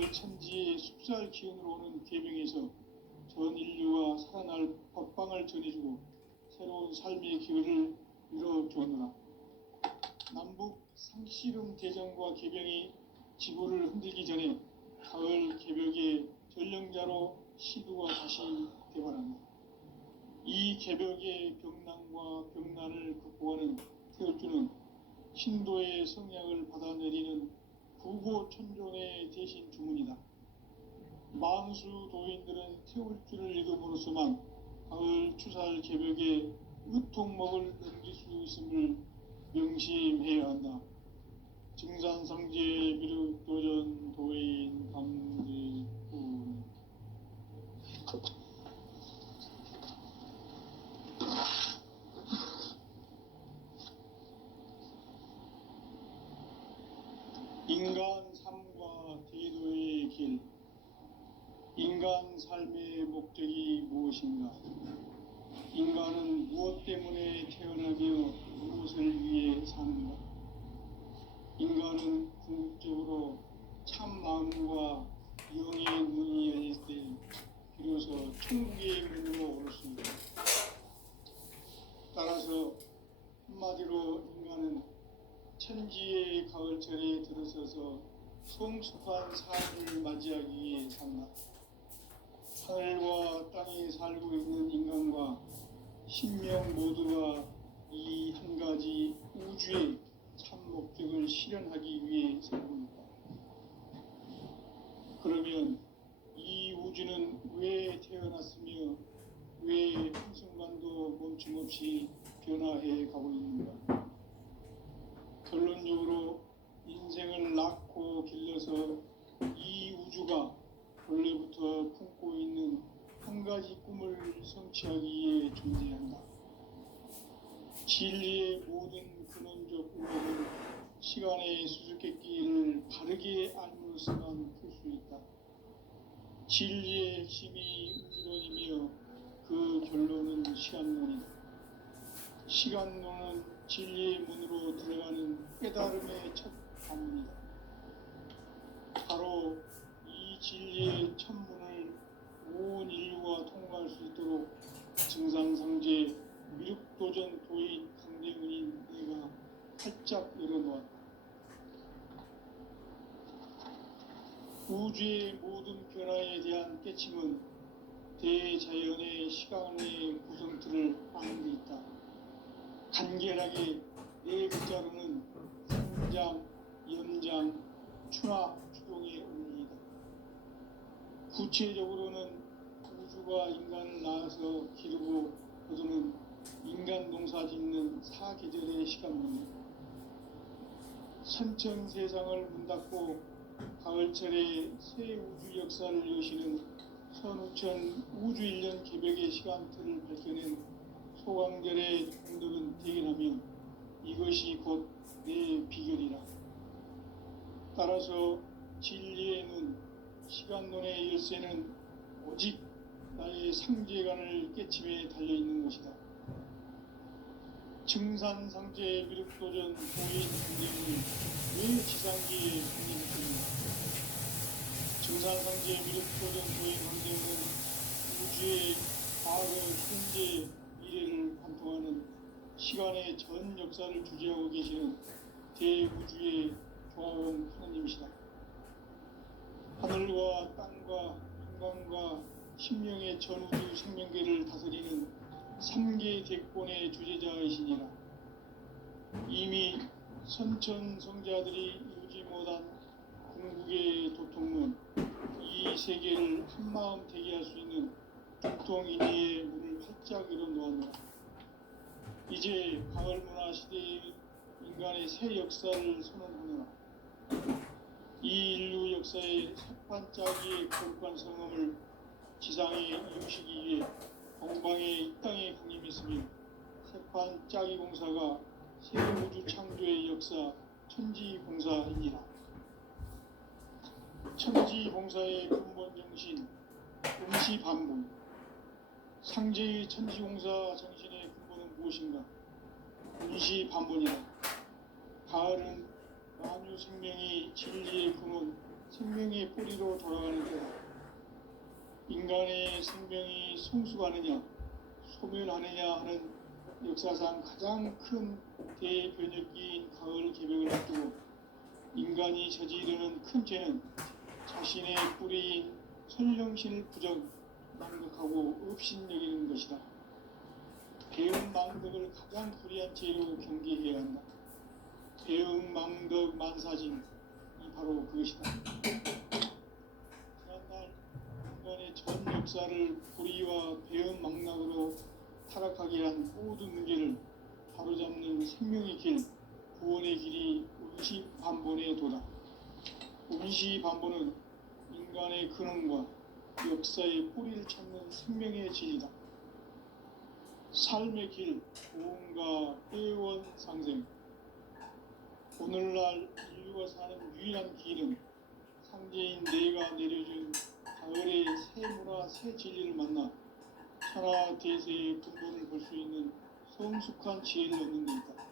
가을 천지의 숲살 기운으로 오는 계명에서 전 인류가 살아날 법방을 전해주고 새로운 삶의 기회를 열어주었노라. 남북 상씨름 대전과 계병이 지구를 흔들기 전에 가을 개벽의 전령자로 시두가 다시 대발합니다. 이 개벽의 병난과 병난을 극복하는 태울주는 신도의 성약을 받아내리는 구고천존의 대신 주문이다. 만수 도인들은 태울주를 읽음으로써만 가을 추살 개벽의 의통목을 넘길 수 있음을 명심해야 한다. 증산상제 미륵도전 도인 감대군. 인간 삶과 대도의 길. 인간 삶의 목적이 무엇인가? 인간은 무엇 때문에 태어나며 무엇을 위해 사는가? 인간은 궁극적으로 참 마음과 영의 문이 열릴 때 비로소 천국의 문으로 올 수 있다. 따라서 한마디로 인간은 천지의 가을철에 들어서서 성숙한 삶을 맞이하기 위해 산다. 하늘과 땅에 살고 있는 인간과 신명 모두가 이 한 가지 우주의 참 목적을 실현하기 위해 살고 있다. 그러면 이 우주는 왜 태어났으며 왜 한순간도 멈춤없이 변화해 가고 있는가? 결론적으로 인생을 낳고 길러서 이 우주가 원래부터 품고 있는 한 가지 꿈을 성취하기 위해 존재한다. 진리의 모든 근원적 의혹은 시간의 수수께끼를 바르게 알므로서만 풀 수 있다. 진리의 핵심이 우주론이며 그 결론은 시간론이다. 시간론은 진리의 문으로 들어가는 깨달음의 첫 관문이다. 바로 이 진리의 천문을 온 인류가 통과할 수 있도록 증산상제 미륵도전 도인 강대군인 내가 활짝 열어놓았다. 우주의 모든 변화에 대한 깨침은 대자연의 시간의 구성틀을 아는 데 있다. 간결하게 네 글자로는 생장, 연장, 추나 추동의 원리이다. 구체적으로는 우주가 인간을 낳아서 기르고 거두는 인간 농사 짓는 사계절의 시간론이다. 선천 세상을 문 닫고 가을철에 새 우주 역사를 여시는 선우천 우주 1년 개벽의 시간틀을 밝혀낸 소강절의 공덕은 대견하며 이것이 곧 내 비결이라. 따라서 진리의 눈, 시간론의 열쇠는 오직 나의 상제관을 깨침에 달려있는 것이다. 증산상제 미륵도전 도인 강대군이 왜 지상기에 국립했는가? 증산상제 미륵도전 도인 강대군은 우주의 과거, 현재, 미래를 관통하는 시간의 전 역사를 주재하고 계시는 대우주의 조화원 하느님이시다. 하늘과 땅과 인간과 신명의 전우주 생명계를 다스리는 3계 대권의 주제자이시니라. 이미 선천성자들이 이루지 못한 궁극의 도통문, 이 세계를 한마음 되게 할 수 있는 중통인의의 문을 활짝 열어놓았노라. 이제 가을문화 시대의 인간의 새 역사를 선언하노라. 이 인류 역사의 새판짜기의 거룩한 성험을 지상에 이루시기 위해 동방에 이 땅에 강림했으며 새판짜기 공사가 새 우주 창조의 역사 천지공사이니라. 천지공사의 근본 정신 응시반문. 상제의 천지공사 정신의 근본은 무엇인가? 응시반문이다. 가을은 만유 생명이 진리의 근원 생명의 뿌리로 돌아가는 때다. 인간의 생명이 성숙하느냐 소멸하느냐 하는 역사상 가장 큰 대변혁기인 가을 개벽을 앞두고 인간이 저지르는 큰 죄는 자신의 뿌리인 선령신을 망각하고 업신여기는 것이다. 배은 망덕을 가장 불의한 죄로 경계해야 한다. 배은 망덕 만사진이 바로 그것이다. 지난날 인간의 전 역사를 불의와 배은 망락으로 타락하게 한 모든 문제를 바로잡는 생명의 길, 구원의 길이 운시반본의 도다. 운시반본은 인간의 근원과 역사의 뿌리를 찾는 생명의 진리다. 삶의 길, 고음과 회원 상생. 오늘날 인류가 사는 유일한 길은 상제인 내가 내려준 가을의 새 문화, 새 진리를 만나 천하 대세의 근본을 볼 수 있는 성숙한 지혜를 얻는 데 있다.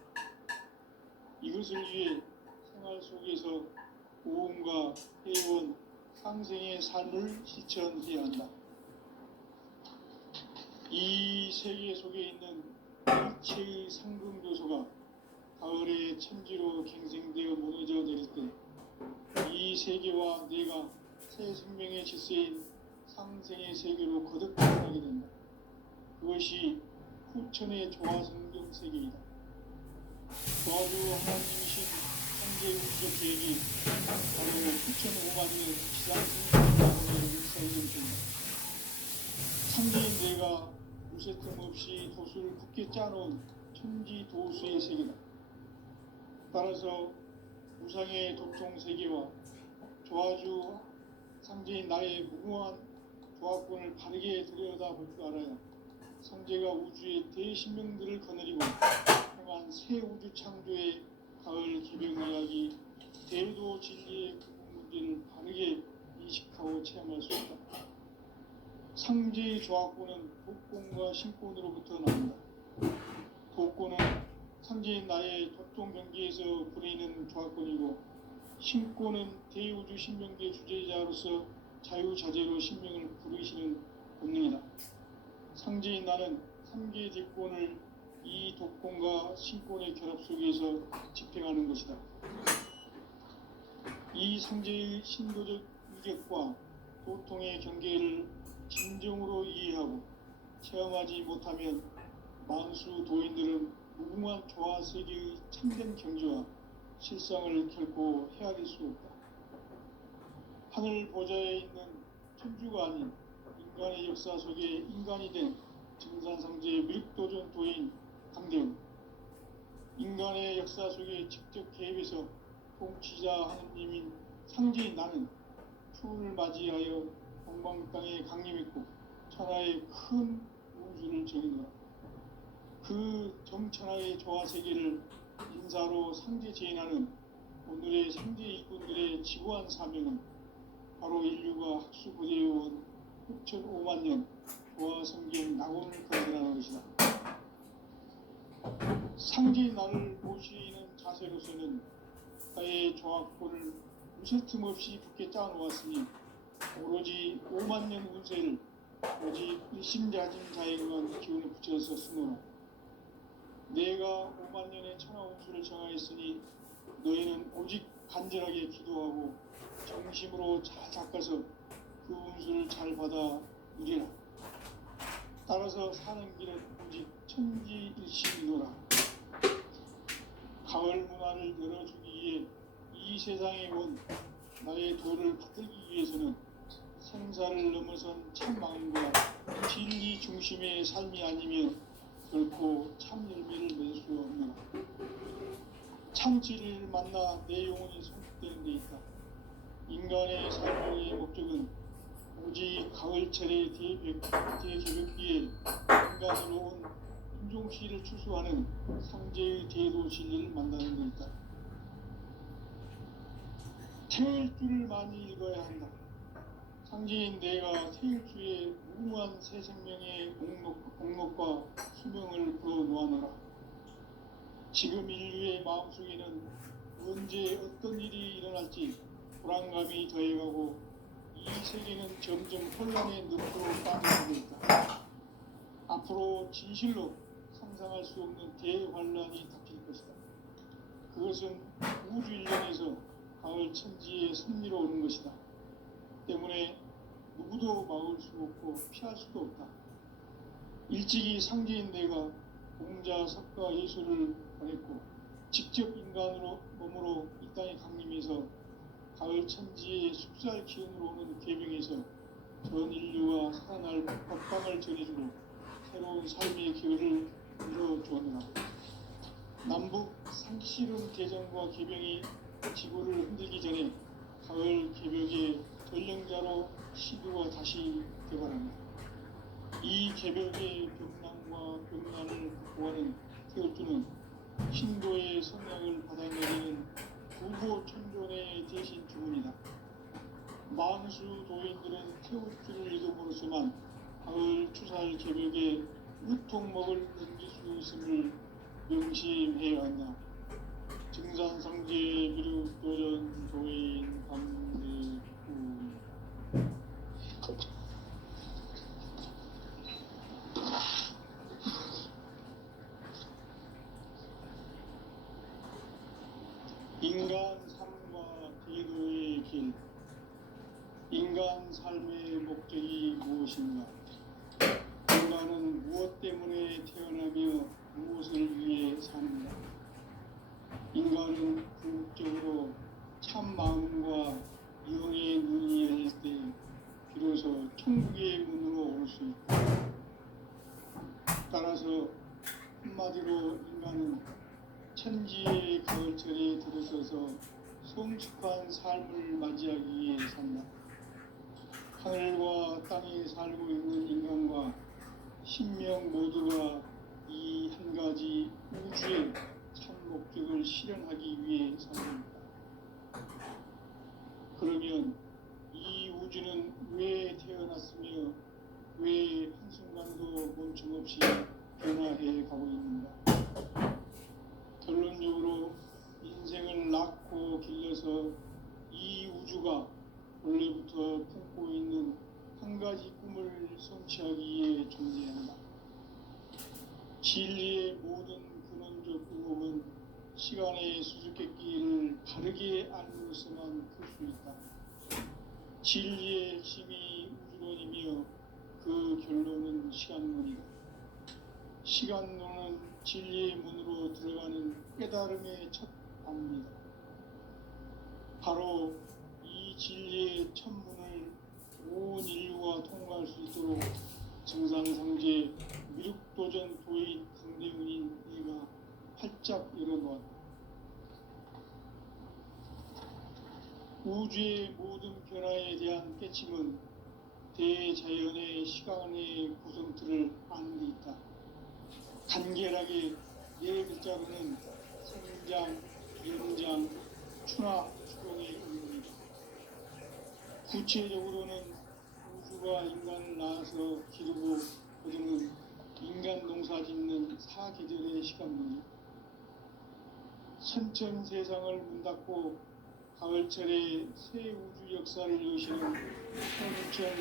이것을 위해 생활 속에서 고음과 회원, 상생의 삶을 실천해야 한다. 이 세계 속에 있는 일체의 상금 요소가 가을의 천지로 갱생되어 무너져 내릴 때 이 세계와 내가 새 생명의 질서인 상생의 세계로 거듭 태어나게 된다. 그것이 후천의 조화성경 세계이다. 조화주 하나님이신 상제 우주적 계획이 바로 후천 5만 년 지상생명의 역사의 전통이다. 상제인 내가 무쇠 틈 없이 도수를 굳게 짜놓은 천지 도수의 세계다. 따라서 무상의 도통 세계와 조화주 상제인 나의 무궁한 조화권을 바르게 들여다볼 줄 알아야 상제가 우주의 대신명들을 거느리고 행한 새 우주 창조의 가을 개벽 이야기 대도 진리의 구분 문제를 바르게 인식하고 체험할 수 있다. 상제의 조화권은 독권과 신권으로부터 나온다. 독권은 상제인 나의 도통 경계에서 부리는 조화권이고 신권은 대우주 신명계 주제자로서 자유자재로 신명을 부르시는 본능이다. 상제인 나는 3개 뒷권을 이 독권과 신권의 결합 속에서 집행하는 것이다. 이 상제의 신도적 위력과 도통의 경계를 진정으로 이해하고 체험하지 못하면 만수 도인들은 무궁한 조화 세계의 참된 경지와 실상을 결코 헤아릴 수 없다. 하늘 보좌에 있는 천주가 아닌 인간의 역사 속에 인간이 된 증산상제의 밀도전 도인 강대훈, 인간의 역사 속에 직접 개입해서 통치자 하느님인 상제인 나는 추운을 맞이하여 동방 땅에 강림했고 천하의 큰 우주를 정의노라. 그 정천하의 조화 세계를 인사로 상제 제인하는 오늘의 상제 일꾼들의 지구한 사명은 바로 인류가 학수고대해온 6,5만 년 조화 성경 낙원을 건설하는 것이다. 상제인 나를 모시는 자세로서는 나의 조화권을 무쇠틈 없이 굳게 짜놓았으니 오로지 5만 년 운세를 오직 일심자진 자에게만 기운을 붙여서 쓰노라. 내가 5만 년의 천하 운수를 정하였으니 너희는 오직 간절하게 기도하고 정심으로 잘 닦아서 그 운수를 잘 받아 누리라. 따라서 사는 길은 오직 천지일심이노라. 가을 문화를 열어주기 위해 이 세상에 온 나의 도를 받들기 위해서는 생사를 넘어선 참 마음과 진리 중심의 삶이 아니면 결코 참 열매를 맺을 수 없노라. 참 진리를 만나 내 영혼이 성숙되는 데 있다. 인간의 삶의 목적은 오직 가을철의 대개벽기에 인간으로 온 인종시를 추수하는 상제의 대도 진리를 만나는 데 있다. 태일주를 많이 읽어야 한다. 상제인 내가 태일주의 무궁한 새 생명의 공록과 수명을 불어놓아노라. 지금 인류의 마음속에는 언제 어떤 일이 일어날지 불안감이 더해가고 이 세계는 점점 혼란의 늪으로 빠져들고 있다. 앞으로 진실로 상상할 수 없는 대환란이 닥칠 것이다. 그것은 우주 일련에서 가을 천지의 섭리로 오는 것이다. 때문에 누구도 막을 수 없고 피할 수도 없다. 일찍이 상제인 내가 공자, 석가, 예수를 보냈고 직접 인간으로 몸으로 이 땅에 강림해서 가을 천지의 숙살 기운으로 오는 계명에서 전 인류와 살아날 법방을 전해주고 새로운 삶의 기회를 이뤄주었노라. 남북 상실은 개정과 개병이 지구를 흔들기 전에 가을 개벽의 전령자로 시두가 다시 되어가는다. 이 개벽의 벽난과 벽난을 극복하는 태우주는 신도의 성향을 받아내리는 구호 천존의 대신 주문이다. 만수 도인들은 태우주를 이름으로서만 가을 추살 개벽에 으통먹을 넘길 수 있음을 명심해야 한다. 증산상제 미륵도전 도인 감대구 인간 삶과 대도의 길. 인간 삶의 목적이 무엇인가? 인간은 무엇 때문에 태어나며 무엇을 위해 사는가? 인간은 궁극적으로 참 마음과 영의 눈이 열릴 때 비로소 천국의 문으로 올 수 있다. 따라서 한마디로 인간은 천지의 가을철에 들어서서 성숙한 삶을 맞이하기 위해 산다. 하늘과 땅에 살고 있는 인간과 신명 모두가 이 한 가지 우주의 참 목적을 실현하기 위해 산답니다. 그러면 이 우주는 왜 태어났으며 왜 한순간도 멈춤없이 변화해 가고 있는가? 결론적으로 인생을 낳고 길러서 이 우주가 원래부터 품고 있는 한 가지 꿈을 성취하기 위해 존재한다. 진리의 모든 근원적 의목은 시간의 수수께끼를 바르게 알므로서만 클 수 있다. 진리의 핵심이 우주론이며 그 결론은 시간론이다. 시간론은 진리의 문으로 들어가는 깨달음의 첫 방문이다. 바로 이 진리의 첫 문을 온 인류가 통과할 수 있도록 증산상제 미륵도전 도인 강대훈인 내가 활짝 열어놓았다. 우주의 모든 변화에 대한 깨침은 대자연의 시간의 구성틀을 아는 데 있다. 간결하게 네 글자로는 성장, 연장, 추나 추동의 의미입니다. 구체적으로는 우주가 인간을 낳아서 기르고 거두는 인간 농사 짓는 사계절의 시간문이 선천 세상을 문닫고 가을철에 새 우주 역사를 여시는 선천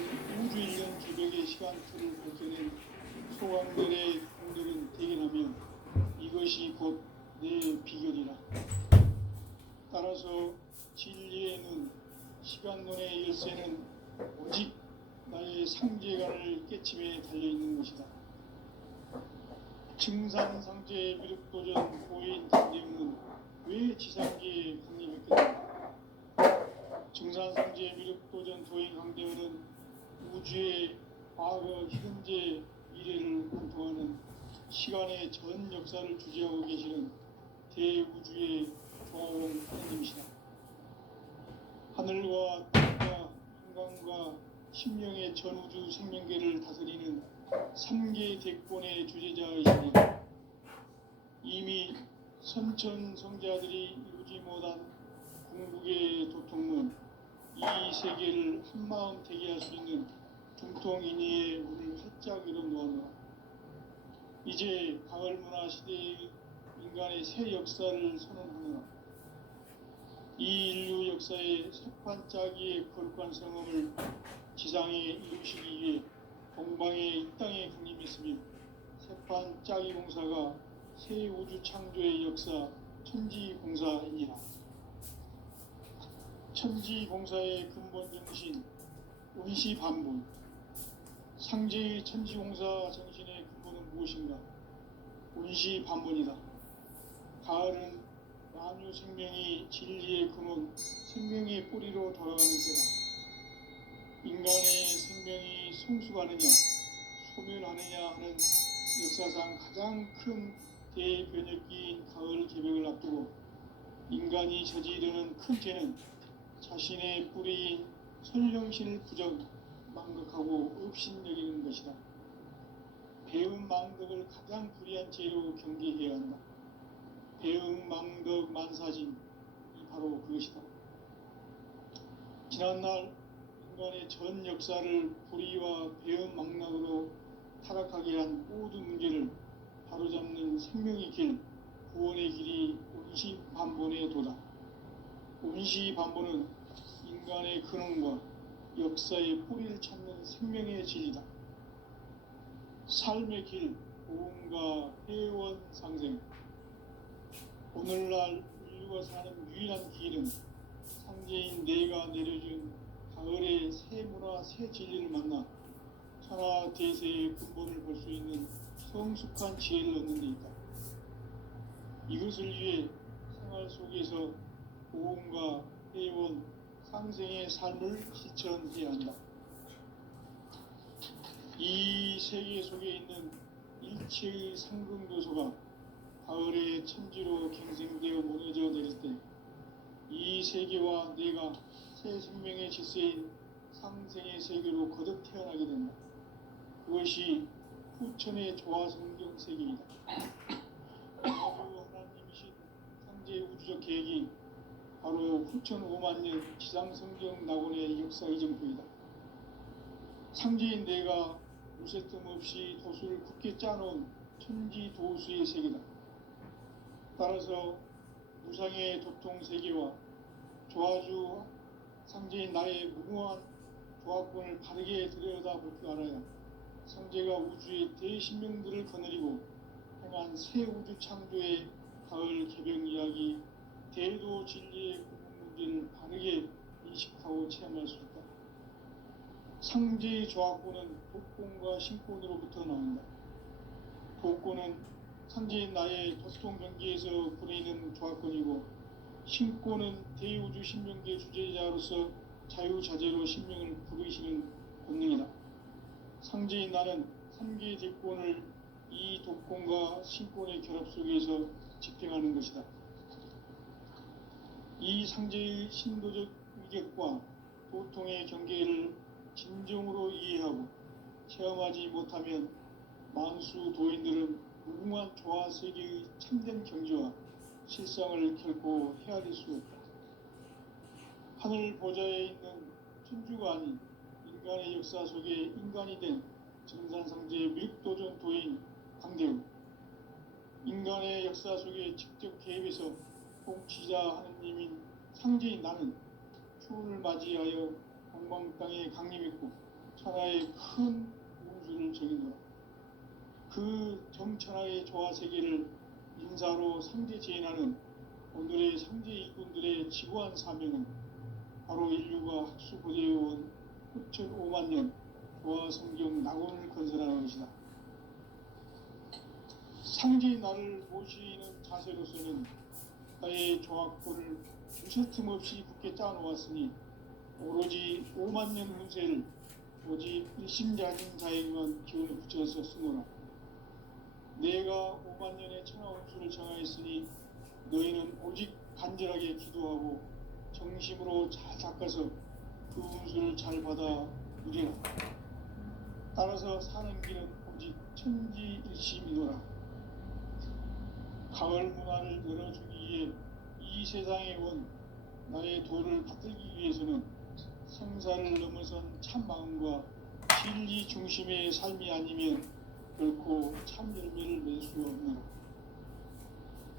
우주 1년 개벽의 시간틀을 밝혀낸 소강들의 공들은 대견하며 이것이 곧 내 비결이라. 따라서 진리의 눈, 시간론의 열쇠는 오직 나의 상제관을 깨침에 달려있는 것이다. 증산상제 미륵도전 고인 강대훈은 왜 지상계에 강림했겠는가? 증산상제 미륵도전 도인 강대훈은 우주의 과거, 현재, 미래를 관통하는 시간의 전 역사를 주재하고 계시는 대우주의 조화원 하느님이시다. 하늘과 땅과 한강과 심령의 전우주 생명계를 다스리는 3개 대권의 주제자이시니 이미 선천 성자들이 이루지 못한 궁극의 도통문, 이 세계를 한마음 되게 할 수 있는 중통인의의 문을 활짝 열어놓았노라. 이제 가을 문화 시대의 인간의 새 역사를 선언하노라. 이 인류 역사의 세판짜기의 거룩한 성험을 지상에 이루시기 위해 동방에 이 땅에 강림했으며 세판짜기 공사가 새 우주 창조의 역사 천지공사이니라. 천지공사의 근본 정신 운시반본. 상제의 천지공사 정신의 근본은 무엇인가? 운시반본이다. 가을은 만유 생명이 진리의 근원, 생명의 뿌리로 돌아가는 때다. 인간의 생명이 성숙하느냐, 소멸하느냐 하는 역사상 가장 큰 대변혁기인 가을 개벽을 앞두고 인간이 저지르는 큰 죄는 자신의 뿌리인 선령신을 부정, 망각하고 업신여기는 것이다. 배음 망덕을 가장 불의한 죄로 경계해야 한다. 배음 망덕 만사진이 바로 그것이다. 지난날 인간의 전 역사를 불의와 배음 망락으로 타락하게 한 모든 문제를 바로잡는 생명의 길, 구원의 길이 운시반본의 도다. 운시반본은 인간의 근원과 역사의 뿌리를 찾는 생명의 진리다. 삶의 길, 보험과 회원 상생. 오늘날 인류가 사는 유일한 길은 상제인 내가 내려준 가을의 새 문화, 새 진리를 만나 천하 대세의 근본을 볼 수 있는 성숙한 지혜를 얻는 데 있다. 이것을 위해 생활 속에서 보험과 회원, 상생의 삶을 실천해야 한다. 이 세계 속에 있는 일체의 상승도소가 가을의 천지로 갱생되어 무너져 내릴 때 이 세계와 내가 새 생명의 질서인 상생의 세계로 거듭 태어나게 된다. 그것이 후천의 조화성경 세계이다. 하나님이신 상제 우주적 계획이 바로 후천 5만 년 지상성경 낙원의 역사 이전부이다. 상제인 내가 무쇠뜸 없이 도수를 굳게 짜놓은 천지도수의 세계다. 따라서 무상의 도통 세계와 조화주 상제인 나의 무궁한 조화권을 바르게 들여다볼 줄 알아야 상제가 우주의 대신명들을 거느리고 행한 새 우주 창조의 가을 개벽 이야기, 대도 진리의 구분 문제를 바르게 인식하고 체험할 수 있다. 상제의 조화권은 독권과 신권으로부터 나온다. 독권은 상제인 나의 도통 경계에서 부리는 조화권이고, 신권은 대우주 신명계 주제자로서 자유자재로 신명을 부르시는 본능이다. 상제인 나는 3개의 대권을 이 독권과 신권의 결합 속에서 집행하는 것이다. 이 상제의 신도적 위격과 도통의 경계를 진정으로 이해하고 체험하지 못하면 만수 도인들은 무궁한 조화 세계의 참된 경지와 실상을 결코 헤아릴 수 없다. 하늘 보좌에 있는 천주가 아닌 인간의 역사 속에 인간이 된 정산상제의 밀도전 도인 강대우, 인간의 역사 속에 직접 개입해서 통치자 하느님인 상제인 나는 추운을 맞이하여 동방 땅에 강림했고 천하의 큰 운수를 정의노라. 그 정천하의 조화 세계를 인사로 상제 제인하는 오늘의 상제 일꾼들의 지구한 사명은 바로 인류가 학수고대해온 후천 5만 년 조화 성경 낙원을 건설하는 것이다. 상제의 나를 모시는 자세로서는 나의 조화권을 무쇠 틈 없이 굳게 짜놓았으니 오로지 5만 년 운세를 오직 일심자진 자에게만 기운을 붙여서 쓰노라. 내가 5만 년의 천하 운수를 정하였으니 너희는 오직 간절하게 기도하고 정심으로 잘 닦아서 그 운수를 잘 받아 누리라. 따라서 사는 길은 오직 천지일심이노라. 가을 문화를 열어주기 위해 이 세상에 온 나의 도를 받들기 위해서는 생사를 넘어선 참 마음과 진리 중심의 삶이 아니면 결코 참 열매를 맺을 수 없노라.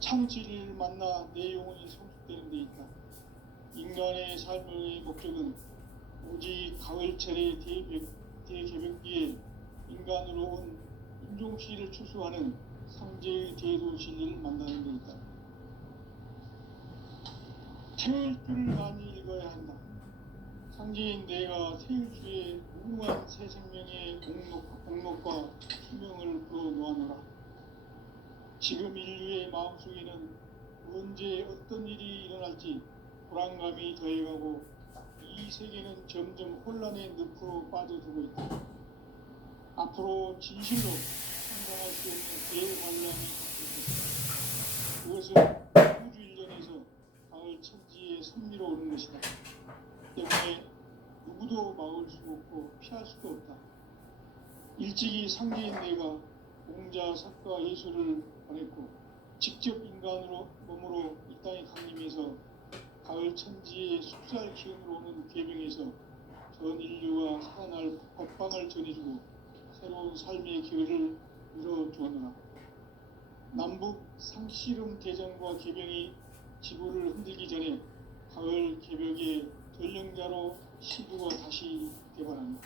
참 진리를 만나 내 영혼이 성숙되는 데 있다. 인간의 삶의 목적은 오직 가을철의 대개벽기에 인간으로 온 인종시를 추수하는 상제의 대도 진리를 만나는 데 있다. 태울 줄을 많이 읽어야 한다. 상제인 내가 태울주의 무궁한 새 생명의 공록과 수명을 불어놓아노라. 지금 인류의 마음속에는 언제 어떤 일이 일어날지 불안감이 더해가고 이 세계는 점점 혼란의 늪으로 빠져들고 있다. 앞으로 진실로 상상할 수 없는 대환란이 닥칠 것이다. 그것은 우주 일련에서 가을 천지의 섭리로 오는 것이다. 때문에 누구도 막을 수 없고 피할 수도 없다. 일찍이 상제인 내가 공자, 석가, 예수를 보냈고 직접 인간으로 몸으로 이 땅에 강림해서 가을 천지의 숲살 기운으로 오는 계명에서 전 인류가 살아날 법방을 전해주고 새로운 삶의 기회를 열어주었노라. 남북 상씨름 대전과 계병이 지구를 흔들기 전에 가을 개벽의 전령자로 시부가 다시 개발한다.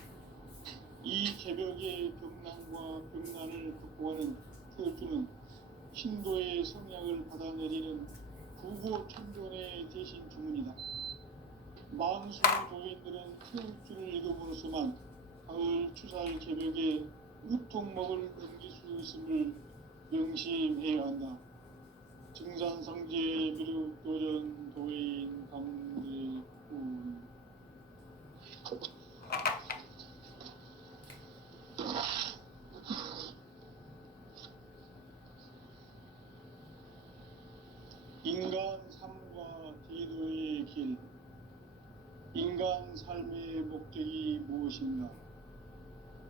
이 개벽의 벽난과 벽난을 극복하는 태울주는 신도의 성향을 받아내리는 구고천존의 대신 주문이다. 만수 도인들은 태울주를 읽어보로서만 가을 추살 개벽에 우통먹을 넘길 수 있음을 명심해야 한다. 증산상제 미륵도전 도인 강제군. 인간 삶과 대도의 길. 인간 삶의 목적이 무엇인가?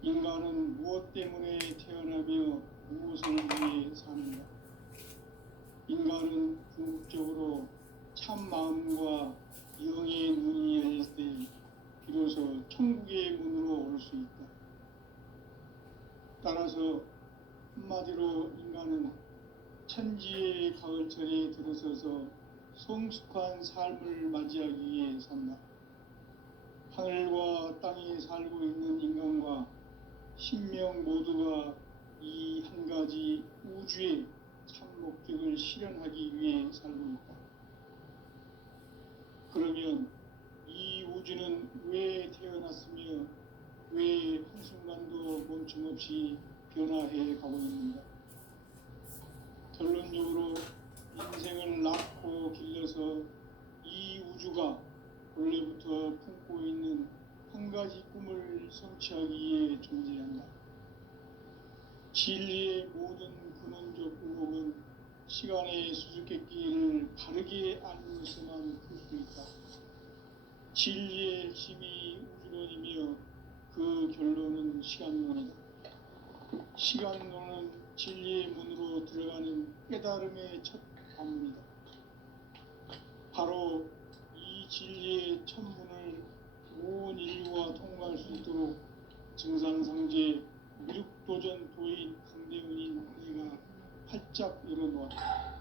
인간은 무엇 때문에 태어나며 무엇을 위해 사는가? 인간은 궁극적으로 참 마음과 영의 눈이 열릴 때 비로소 천국의 문으로 올 수 있다. 따라서 한마디로 인간은 천지의 가을철에 들어서서 성숙한 삶을 맞이하기 위해 산다. 하늘과 땅에 살고 있는 인간과 신명 모두가 이 한 가지 우주의 참 목적을 실현하기 위해 살고 있다. 그러면 이 우주는 왜 태어났으며 왜 한순간도 멈춤없이 변화해 가고 있는가? 결론적으로 인생을 낳고 길러서 이 우주가 원래부터 품고 있는 한 가지 꿈을 성취하기 위해 존재한다. 진리의 모든 근원적 의혹은 시간의 수수께끼를 바르게 알면서만 풀 수 있다. 진리의 핵심이 우주론이며 그 결론은 시간론이다. 시간론은 진리의 문으로 들어가는 깨달음의 첫 관문이다. 바로 이 진리의 첫 문을 온 인류가 통과할 수 있도록 증산상제 미륵도전 도인 강대훈인 내가 활짝 열어놓았다.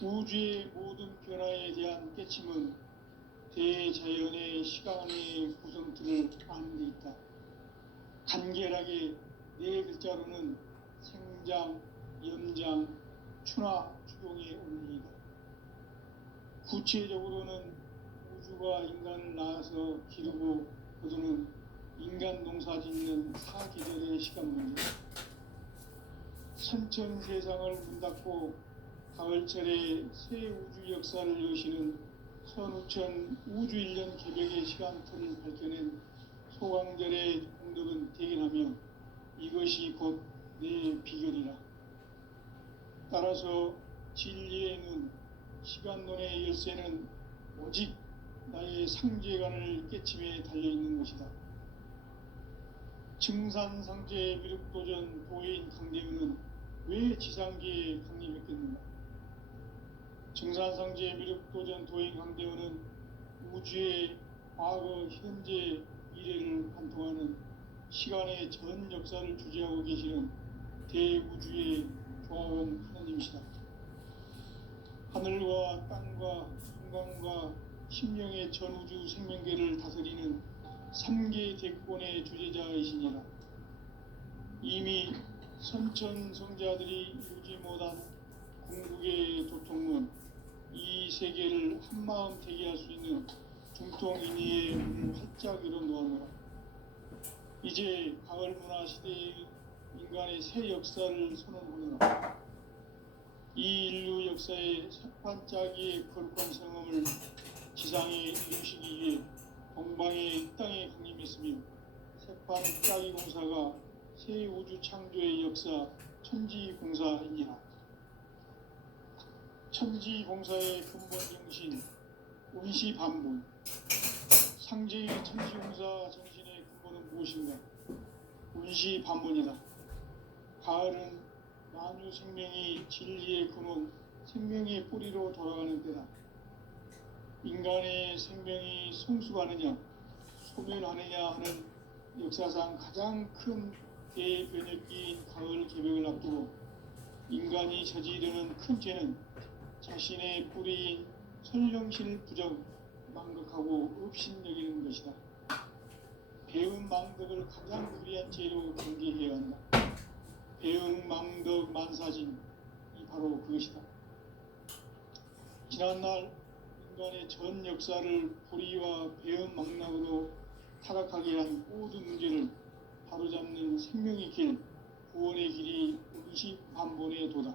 우주의 모든 변화에 대한 깨침은 대자연의 시간의 구성틀을 아는 데 있다. 간결하게 네 글자로는 생장, 염장, 추나, 추동의 원리이다. 구체적으로는 우주가 인간을 낳아서 기르고 거두는 인간 농사 짓는 사계절의 시간 문제. 선천 세상을 문 닫고 가을철에 새 우주 역사를 여시는 선우천 우주 1년 개벽의 시간틀을 밝혀낸 소강절의 공덕은 대견하며 이것이 곧 내 비결이라. 따라서 진리의 눈, 시간론의 열쇠는 오직 나의 상제관을 깨침에 달려있는 것이다. 증산상제 미륵도전 도인 강대훈은 왜 지상계에 강림했겠는가? 증산상제 미륵도전 도인 강대훈은 우주의 과거, 현재, 미래를 관통하는 시간의 전 역사를 주재하고 계시는 대우주의 조화원 하나님이시다. 하늘과 땅과 인간과 심령의 전우주 생명계를 다스리는 3계 대권의 주제자이시니라. 이미 선천성자들이 이루지 못한 궁극의 도통은 이 세계를 한마음 되게 할 수 있는 중통인의의 문을 활짝 열어놓았노라. 이제 가을 문화 시대의 인간의 새 역사를 선언하노라. 이 인류 역사의 새판짜기의 거룩한 성험을 지상에 이루시기 위해 동방의 땅에 강림했으며 새판짜기 공사가 새 우주 창조의 역사 천지공사이니라. 천지공사의 근본 정신 운시반본. 상제의 천지공사 정신의 근본은 무엇인가? 운시반본이다. 가을은 만유 생명이 진리의 근원, 생명의 뿌리로 돌아가는 때다. 인간의 생명이 성숙하느냐, 소멸하느냐 하는 역사상 가장 큰 대변혁기인 가을 개벽을 앞두고 인간이 저지르는 큰 죄는 자신의 뿌리인 선령실 부정, 망덕하고 업신여기는 것이다. 배은 망덕을 가장 불의한 죄로 경계해야 한다. 배은 망덕 만사진이 바로 그것이다. 지난날 인간의 전 역사를 불의와 배은 망락으로 타락하게 한 모든 문제를 바로잡는 생명의 길, 구원의 길이 운시반본의 도다.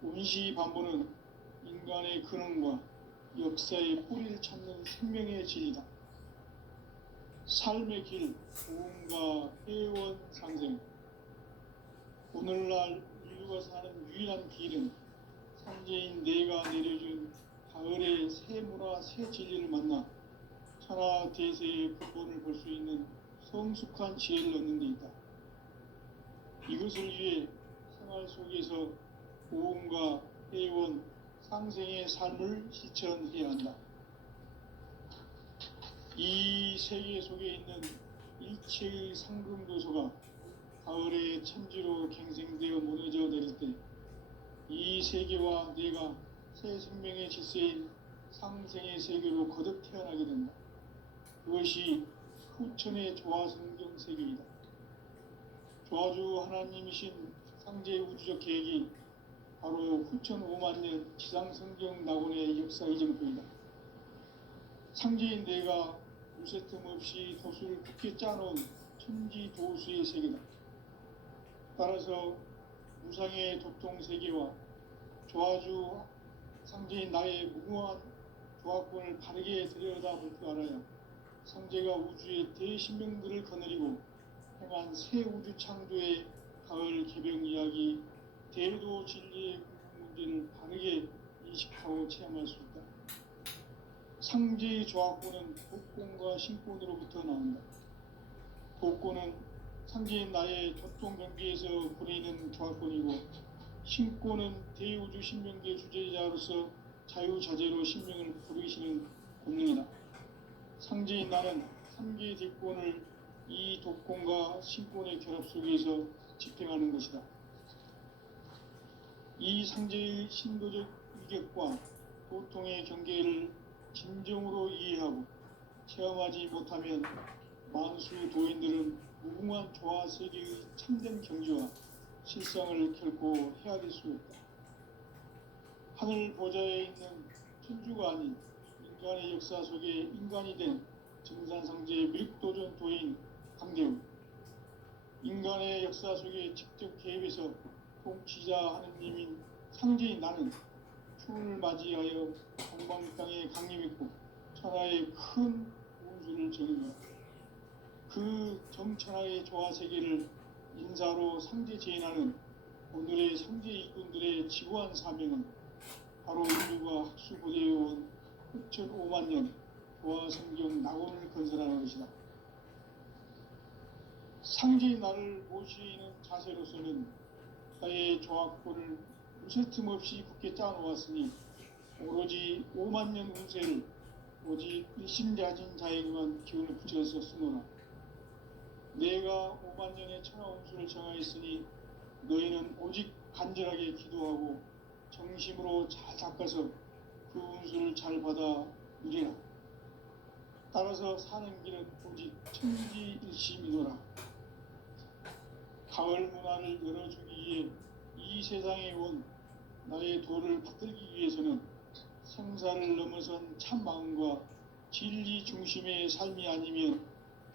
운시반본은 인간의 근원과 역사의 뿌리를 찾는 생명의 진리다. 삶의 길, 고음과 회원 상생. 오늘날 인류가 사는 유일한 길은 상제인 내가 내려준 가을의 새 문화, 새 진리를 만나 천하 대세의 근본을 볼 수 있는 성숙한 지혜를 얻는 데 있다. 이것을 위해 생활 속에서 고음과 회원, 상생의 삶을 실천해야 한다. 이 세계 속에 있는 일체의 상금도서가 가을의 천지로 갱생되어 무너져 내릴 때 이 세계와 내가 새 생명의 질서인 상생의 세계로 거듭 태어나게 된다. 그것이 후천의 조화성경 세계이다. 조화주 하나님이신 상제 우주적 계획이 바로 후천 5만년 지상성경 낙원의 역사 이정표이다. 상제인 내가 무쇠 틈 없이 도수를 굳게 짜놓은 천지 도수의 세계다. 따라서 무상의 도통 세계와 조화주 상제인 나의 무궁한 조화권을 바르게 들여다볼 줄 알아야 상제가 우주의 대신명들을 거느리고 행한 새 우주 창조의 가을 개벽 이야기, 대도 진리의 문제를 바르게 인식하고 체험할 수 있다. 상제의 조화권은 복권과 신권으로부터 나온다. 복권은 상제인 나의 교통 경계에서 부리는 조화권이고, 신권은 대우주 신명계 주제자로서 자유자재로 신명을 부르시는 권능이다. 상제인 나는 3개의 대권을 이 독권과 신권의 결합 속에서 집행하는 것이다. 이 상제의 신도적 위격과 고통의 경계를 진정으로 이해하고 체험하지 못하면 만수 도인들은 무궁한 조화 세계의 참된 경지와 실상을 결코 헤아릴 수 없다. 하늘 보좌에 있는 천주가 아닌 인간의 역사 속에 인간이 된 증산상제의 밀도전 도인 강대우, 인간의 역사 속에 직접 개입해서 통치자 하느님인 상제인 나는 추운을 맞이하여 동방 땅에 강림했고 천하의 큰 운수를 정의하였다. 그 정천하의 조화 세계를 인사로 상제 제인하는 오늘의 상제 일꾼들의 지구한 사명은 바로 인류가 학수고대해온 후천 5만년 조화 성경 낙원을 건설하는 것이다. 상제의 나를 모시는 자세로서는 나의 조화권을 무쇠 틈 없이 굳게 짜놓았으니 오로지 5만년 운세를 오직 일심자진 자에게만 기운을 붙여서 쓰노라. 내가 5만년의 천하 운수를 정하였으니 너희는 오직 간절하게 기도하고 정심으로 잘 닦아서 그 운수를 잘 받아 누리라. 따라서 사는 길은 오직 천지일심이노라. 가을 문화를 열어주기 위해 이 세상에 온 나의 도를 받들기 위해서는 생사를 넘어선 참 마음과 진리 중심의 삶이 아니면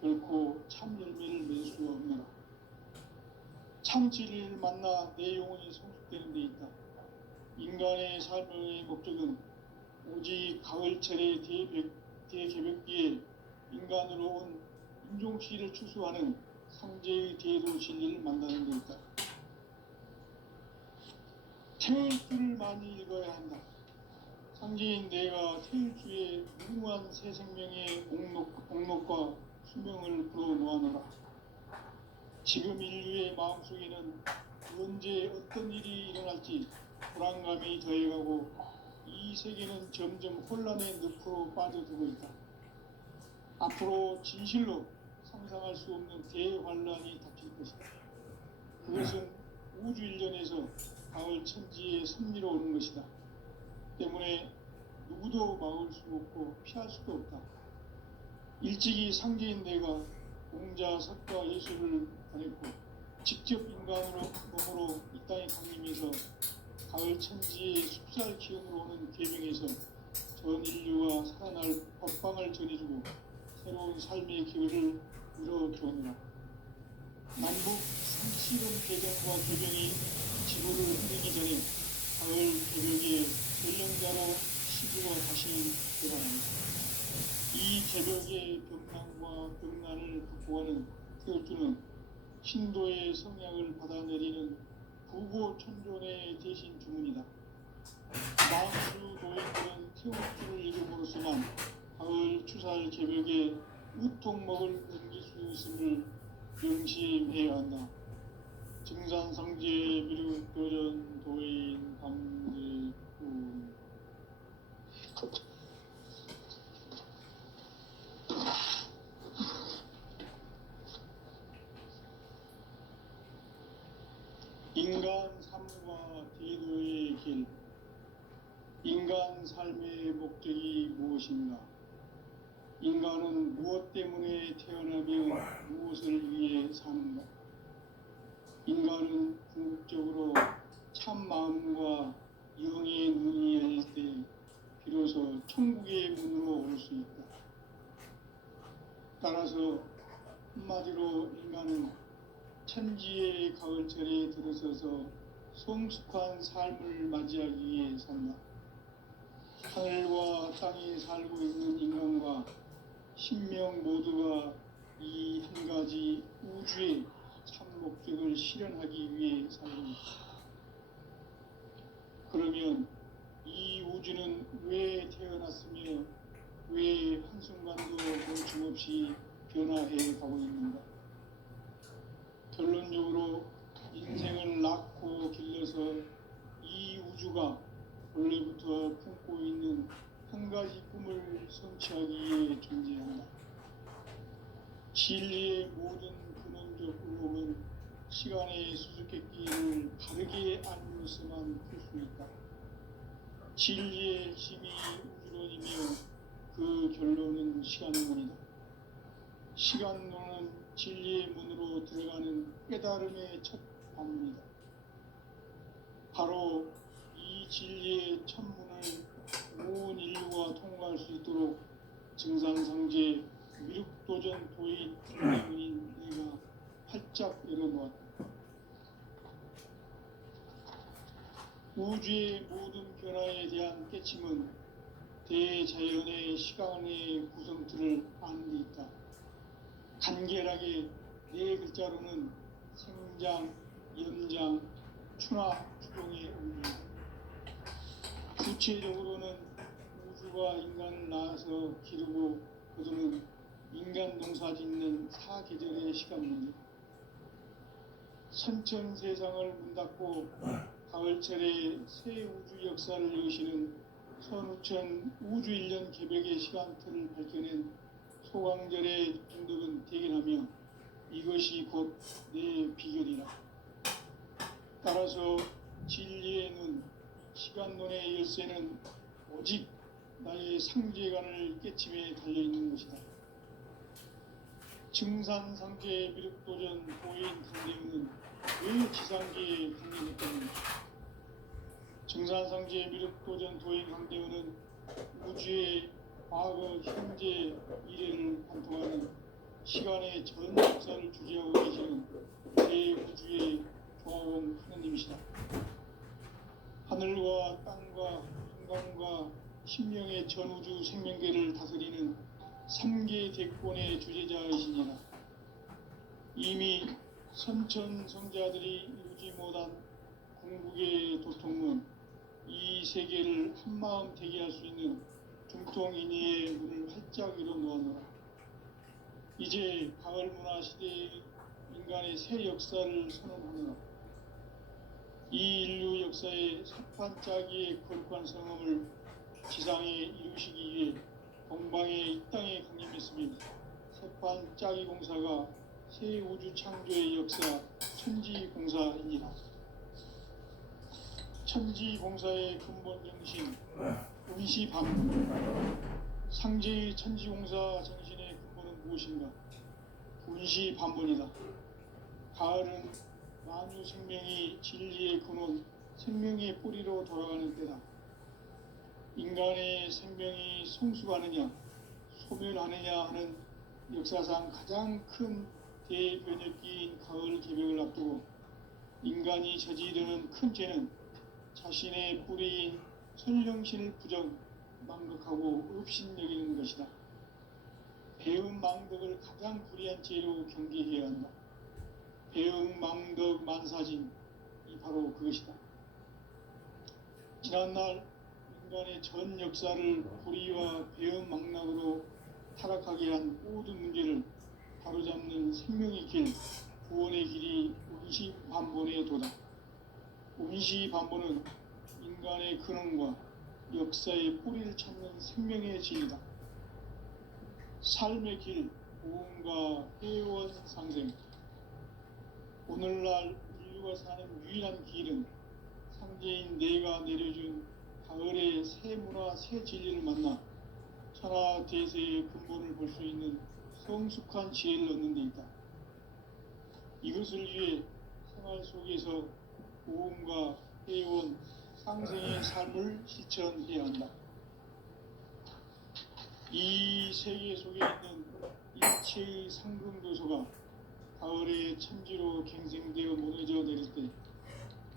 결코 참 열매를 맺을 수 없노라. 참 진리를 만나 내 영혼이 성숙되는 데 있다. 인간의 삶의 목적은 오직 가을철의 대개벽기에 인간으로 온 인종시를 추수하는 상제의 대도 진리를 만나는 데 있다. 태일주를 많이 읽어야 한다. 상제인 내가 태일주의 무궁한 새 생명의 목록과 수명을 불어놓아노라. 지금 인류의 마음속에는 언제 어떤 일이 일어날지 불안감이 더해가고 이 세계는 점점 혼란의 늪으로 빠져들고 있다. 앞으로 진실로 상상할 수 없는 대환란이 닥칠 것이다. 그것은 우주일련에서 가을 천지의 섭리로 오는 것이다. 때문에 누구도 막을 수 없고 피할 수도 없다. 일찍이 상제인 내가 공자, 석가, 예수를 보냈고 직접 인간으로 몸으로 이 땅에 강림해서 가을 천지의 숲살 기운으로 오는 계명에서 전 인류가 살아날 법방을 전해주고 새로운 삶의 기회를 이뤄주었노라. 남북 상시름 개정과 개병이 지구를 흐리기 전에 가을 개벽의 전령자로 시주가 다시 돌아갑니다. 이 개벽의 벽난과 벽난을 극복하는 태일주는 신도의 성약을 받아내리는 부고 천존의 대신 주문이다. 만수 노인들은 태일주를 이름으로서만 가을 추살 개벽에 우통먹을 넘길 수 있음을 명심해야 한다. 증산상제 미륵도전 도인 강제구. 인간 삶과 대도의 길. 인간 삶의 목적이 무엇인가? 인간은 무엇 때문에 태어나며 무엇을 위해 사는가? 인간은 궁극적으로 참 마음과 영의 눈이 열릴 때 비로소 천국의 문으로 올 수 있다. 따라서 한마디로 인간은 천지의 가을철에 들어서서 성숙한 삶을 맞이하기 위해 산다. 하늘과 땅에 살고 있는 인간과 신명 모두가 이 한 가지 우주의 참 목적을 실현하기 위해 살고 있다. 그러면 이 우주는 왜 태어났으며 왜 한순간도 멈춤없이 변화해 가고 있는가? 결론적으로 인생을 낳고 길러서 이 우주가 원래부터 품고 있는 한 가지 꿈을 성취하기 위해 존재한다. 진리의 모든 근원적 의혹은 시간의 수수께끼를 바르게 알므로서만 풀 수 있다. 진리의 핵심이 우주론이며 그 결론은 시간론이다. 시간론은 진리의 문으로 들어가는 깨달음의 첫 방문이다. 바로 이 진리의 첫 문을 온 인류가 통과할 수 있도록 증산상제 미륵도전 도의 대문인 내가 활짝 열어놓았다. 우주의 모든 변화에 대한 깨침은 대자연의 시간의 구성틀을 아는 데 있다. 간결하게 네 글자로는 생장, 연장, 추나, 추동의 의미다. 구체적으로는 우주가 인간을 낳아서 기르고 거두는 인간 농사 짓는 사계절의 시간입니다. 선천 세상을 문 닫고 가을철에 새 우주 역사를 여시는 선우천 우주일년 개벽의 시간틀을 밝혀낸 소강절의 중독은 대견하며 이것이 곧 내 비결이라. 따라서 진리의 눈, 시간론의 열쇠는 오직 나의 상제관을 깨침에 달려있는 것이다. 증산상제 미륵도전 도인 강대우는 왜 지상계에 강림했겠는가? 증산상제 미륵도전 도인 강대우는 우주의 과거, 현재, 미래를 관통하는 시간의 전 역사를 주재하고 계시는 대우주의 조화원 하느님이시다. 하늘과 땅과 한강과 신명의 전우주 생명계를 다스리는 삼계 대권의 주재자이시니라. 이미 선천성자들이 이루지 못한 궁극의 도통문, 이 세계를 한마음 되게 할 수 있는 중통인의의 문을 활짝 열어 놓았노라. 이제 가을 문화 시대의 인간의 새 역사를 선언하노라. 이 인류 역사의 석판짜기의 거룩한 성함을 지상에 이루시기 위해 동방의 이 땅에 강림했으며 석판짜기 공사가 새 우주 창조의 역사 천지공사이니라. 천지공사의 근본 정신 운시반문. 상제의 천지공사 정신의 근본은 무엇인가? 운시반문이다. 가을은 만유 생명이 진리의 근원, 생명의 뿌리로 돌아가는 때다. 인간의 생명이 성숙하느냐, 소멸하느냐 하는 역사상 가장 큰 대변혁기인 가을 개벽을 앞두고 인간이 저지르는 큰 죄는 자신의 뿌리인 선령신을 부정, 망극하고 업신여기는 것이다. 배음 망덕을 가장 불의한 죄로 경계해야 한다. 배음 망덕 만사진이 바로 그것이다. 지난날 인간의 전 역사를 불의와 배음 망락으로 타락하게 한 모든 문제를 바로잡는 생명의 길, 구원의 길이 운시반본의 도다. 운시반본은 인간의 근원과 역사의 뿌리를 찾는 생명의 진리다. 삶의 길, 보험과 회원 상생. 오늘날 인류가 사는 유일한 길은 상제인 내가 내려준 가을의 새 문화, 새 진리를 만나 천하 대세의 근본을 볼 수 있는 성숙한 지혜를 얻는 데 있다. 이것을 위해 생활 속에서 보험과 회원, 상생의 삶을 실천해야 한다. 이 세계 속에 있는 일체의 상금도소가 가을의 천지로 갱생되어 무너져 내릴 때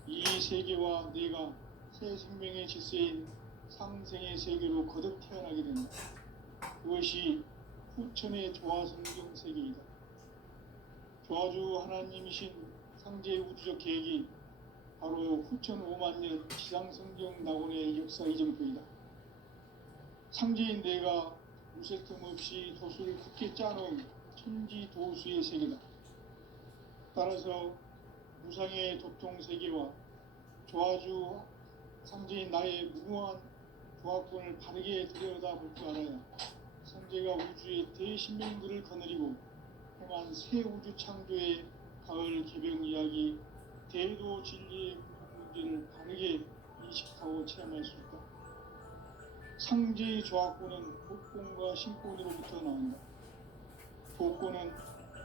이 세계와 내가 새 생명의 질서인 상생의 세계로 거듭 태어나게 된다. 그것이 후천의 조화성경 세계이다. 조화주 하나님이신 상제의 우주적 계획이 바로 후천 5만년 지상성경 낙원의 역사 이정표이다. 상제인 내가 무색 틈 없이 도수를 굳게 짜놓은 천지도수의 세계다. 따라서 무상의 도통 세계와 조화주 상제인 나의 무궁한 조화권을 바르게 들여다볼 줄 알아야 상제가 우주의 대신명들을 거느리고 행한 새 우주 창조의 가을 개벽 이야기, 대도 진리의 문제를 바르게 인식하고 체험할 수 있다. 상제의 조화권은 복권과 신권으로부터 나온다. 복권은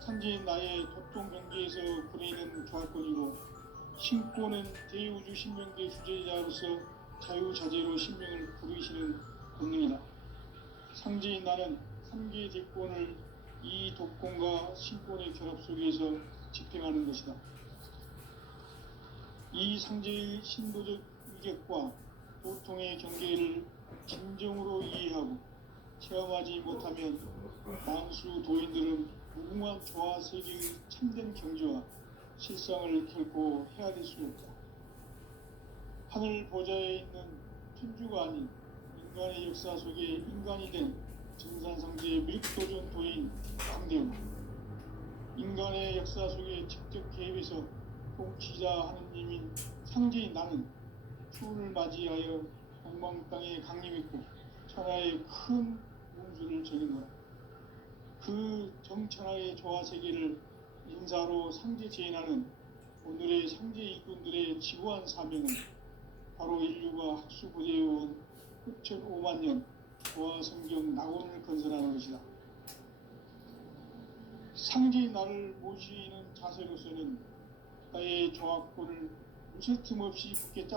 상제인 나의 도통 경계에서 부리는 조화권이고, 신권은 대우주 신명계 주제자로서 자유자재로 신명을 부르시는 권능이다. 상제인 나는 3개의 대권을 이 독권과 신권의 결합 속에서 집행하는 것이다. 이 상제의 신도적 위격과 도통의 경계를 진정으로 이해하고 체험하지 못하면 만수 도인들은 무궁한 조화 세계의 참된 경지와 실상을 결코 헤아릴 수 없다. 하늘 보좌에 있는 천주가 아닌 인간의 역사 속에 인간이 된 증산상제의 밀도전 도인 강대우, 인간의 역사 속에 직접 개입해서 통치자 하느님인 상제인 나는 추운을 맞이하여 동방 땅에 강림했고 천하의 큰 운수를 적인 거라. 그 정천하의 조화 세계를 인사로 상제 제인하는 오늘의 상제 일꾼들의 지구한 사명은 바로 인류가 학수부대해온 6,500만 년 보아 성경 낙원을 건설하는 것이다. 상지 나를 모시는 자세로서는 나의 조합권을 무쇠 틈 없이 굳게